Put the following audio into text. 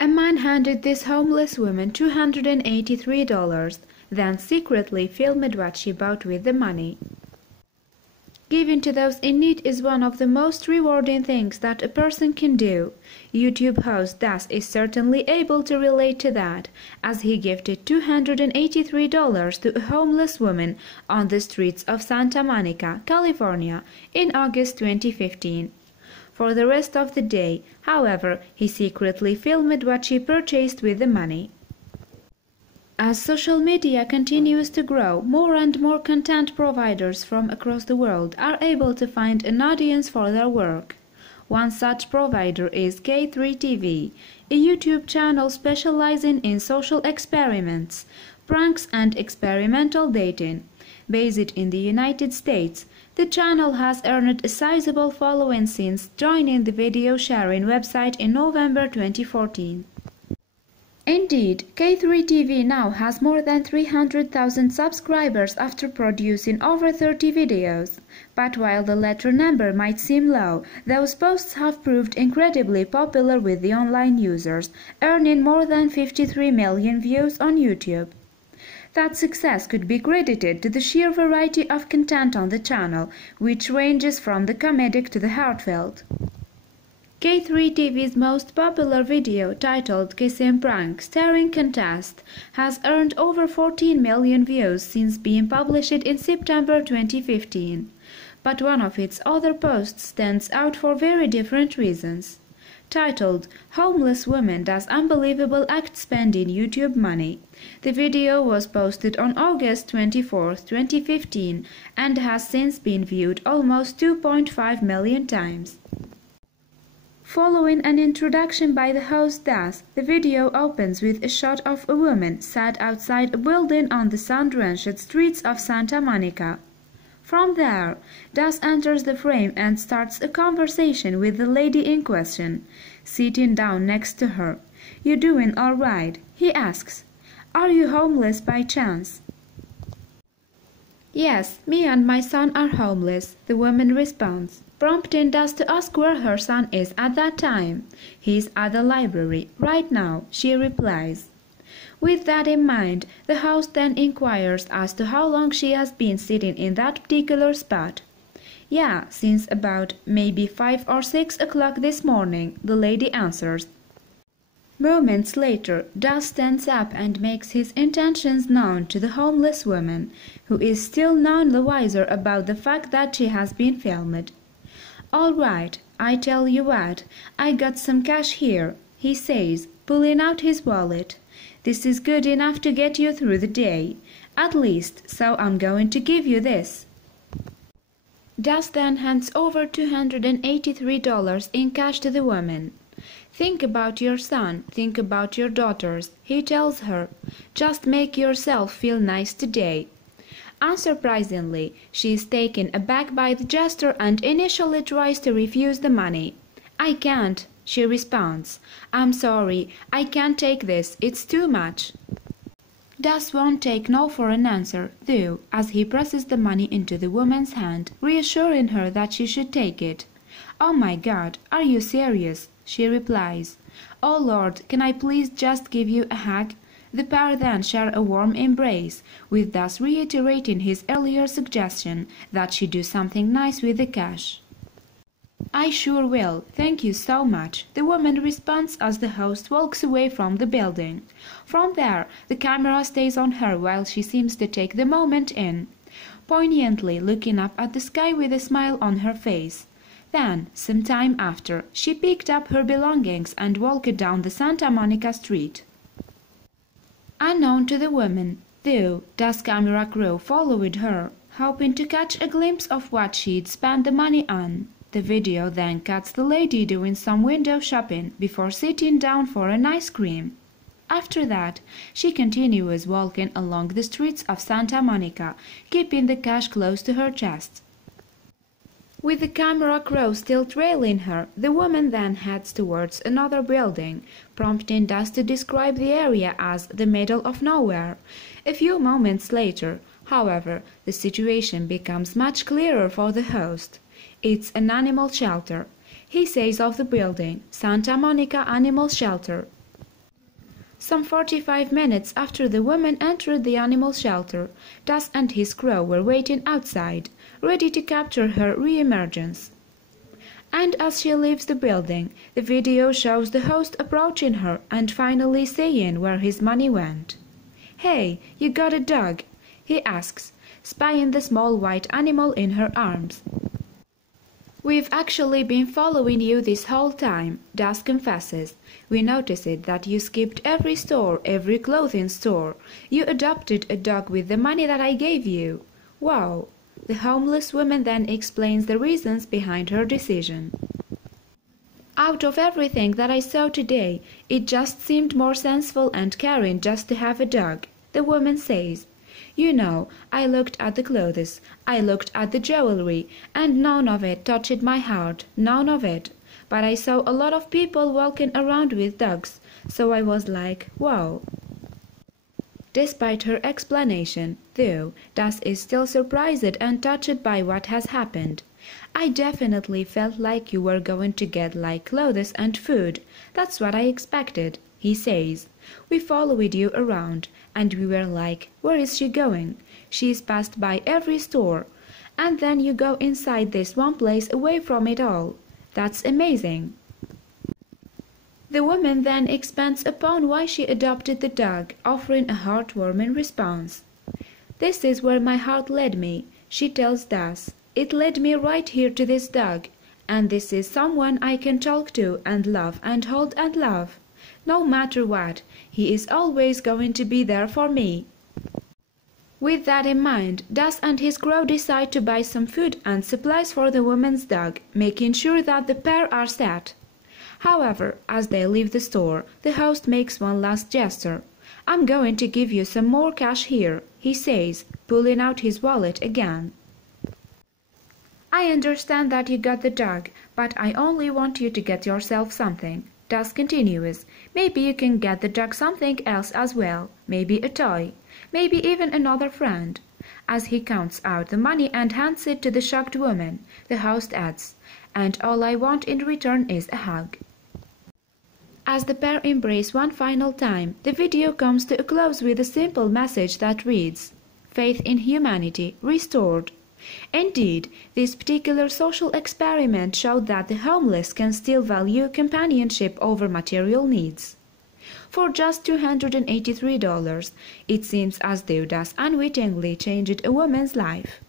A man handed this homeless woman $283, then secretly filmed what she bought with the money. Giving to those in need is one of the most rewarding things that a person can do. YouTube host Das is certainly able to relate to that, as he gifted $283 to a homeless woman on the streets of Santa Monica, California, in August 2015. For the rest of the day, however, he secretly filmed what she purchased with the money. As social media continues to grow, more and more content providers from across the world are able to find an audience for their work. One such provider is K3TV, a YouTube channel specializing in social experiments, pranks and experimental dating. Based in the United States, the channel has earned a sizable following since joining the video sharing website in November 2014. Indeed, K3TV now has more than 300,000 subscribers after producing over 30 videos. But while the latter number might seem low, those posts have proved incredibly popular with the online users, earning more than 53 million views on YouTube. That success could be credited to the sheer variety of content on the channel, which ranges from the comedic to the heartfelt. K3TV's most popular video, titled Kissing Prank Staring Contest, has earned over 14 million views since being published in September 2015. But one of its other posts stands out for very different reasons. Titled Homeless Woman Does Unbelievable Act Spending YouTube Money. The video was posted on August 24, 2015 and has since been viewed almost 2.5 million times. Following an introduction by the host Das, the video opens with a shot of a woman sat outside a building on the sun-drenched streets of Santa Monica. From there, Das enters the frame and starts a conversation with the lady in question, sitting down next to her. "You doing all right?" he asks. "Are you homeless by chance?" "Yes, me and my son are homeless," the woman responds, prompting Das to ask where her son is at that time. "He's at the library right now," she replies. With that in mind, the host then inquires as to how long she has been sitting in that particular spot. "Yeah, since about maybe 5 or 6 o'clock this morning," the lady answers. Moments later, Das stands up and makes his intentions known to the homeless woman, who is still none the wiser about the fact that she has been filmed. "All right, I tell you what, I got some cash here," he says, pulling out his wallet. "This is good enough to get you through the day. At least, so I'm going to give you this." Das then hands over $283 in cash to the woman. "Think about your son, think about your daughters," he tells her. "Just make yourself feel nice today." Unsurprisingly, she is taken aback by the gesture and initially tries to refuse the money. "I can't," she responds. "I'm sorry, I can't take this, it's too much." Das won't take no for an answer, though, as he presses the money into the woman's hand, reassuring her that she should take it. "Oh my God, are you serious?" she replies. "Oh Lord, can I please just give you a hug?" The pair then share a warm embrace, with Das reiterating his earlier suggestion that she do something nice with the cash. "I sure will, thank you so much," the woman responds as the host walks away from the building. From there, the camera stays on her while she seems to take the moment in, poignantly looking up at the sky with a smile on her face. Then, some time after, she picked up her belongings and walked down the Santa Monica street. Unknown to the woman, though, Das camera crew followed her, hoping to catch a glimpse of what she'd spent the money on. The video then cuts the lady doing some window shopping before sitting down for an ice cream. After that, she continues walking along the streets of Santa Monica, keeping the cash close to her chest. With the camera crew still trailing her, the woman then heads towards another building, prompting Das to describe the area as the middle of nowhere. A few moments later, however, the situation becomes much clearer for the host. It's an animal shelter. He says of the building, Santa Monica Animal Shelter. Some 45 minutes after the woman entered the animal shelter, Das and his crew were waiting outside, ready to capture her re-emergence. And as she leaves the building, the video shows the host approaching her and finally saying where his money went. "Hey, you got a dog?" he asks, spying the small white animal in her arms. "We've actually been following you this whole time," Das confesses. "We noticed that you skipped every store, every clothing store. You adopted a dog with the money that I gave you. Wow." The homeless woman then explains the reasons behind her decision. "Out of everything that I saw today, it just seemed more sensible and caring just to have a dog," the woman says. "You know, I looked at the clothes, I looked at the jewelry, and none of it touched my heart, none of it. But I saw a lot of people walking around with dogs, so I was like, wow." Despite her explanation, though, Das is still surprised and touched by what has happened. "I definitely felt like you were going to get like clothes and food. That's what I expected," he says. "We followed you around, and we were like, where is she going? She's passed by every store. And then you go inside this one place away from it all. That's amazing." The woman then expands upon why she adopted the dog, offering a heartwarming response. "This is where my heart led me," she tells Das. "It led me right here to this dog. And this is someone I can talk to and love and hold and love. No matter what, he is always going to be there for me." With that in mind, Das and his crew decide to buy some food and supplies for the woman's dog, making sure that the pair are set. However, as they leave the store, the host makes one last gesture. "I'm going to give you some more cash here," he says, pulling out his wallet again. "I understand that you got the dog, but I only want you to get yourself something," Das continues. "Maybe you can get the dog something else as well, maybe a toy, maybe even another friend." As he counts out the money and hands it to the shocked woman, the host adds, "And all I want in return is a hug." As the pair embrace one final time, the video comes to a close with a simple message that reads, "Faith in humanity restored." Indeed, this particular social experiment showed that the homeless can still value companionship over material needs. For just $283, it seems as though Das unwittingly changed a woman's life.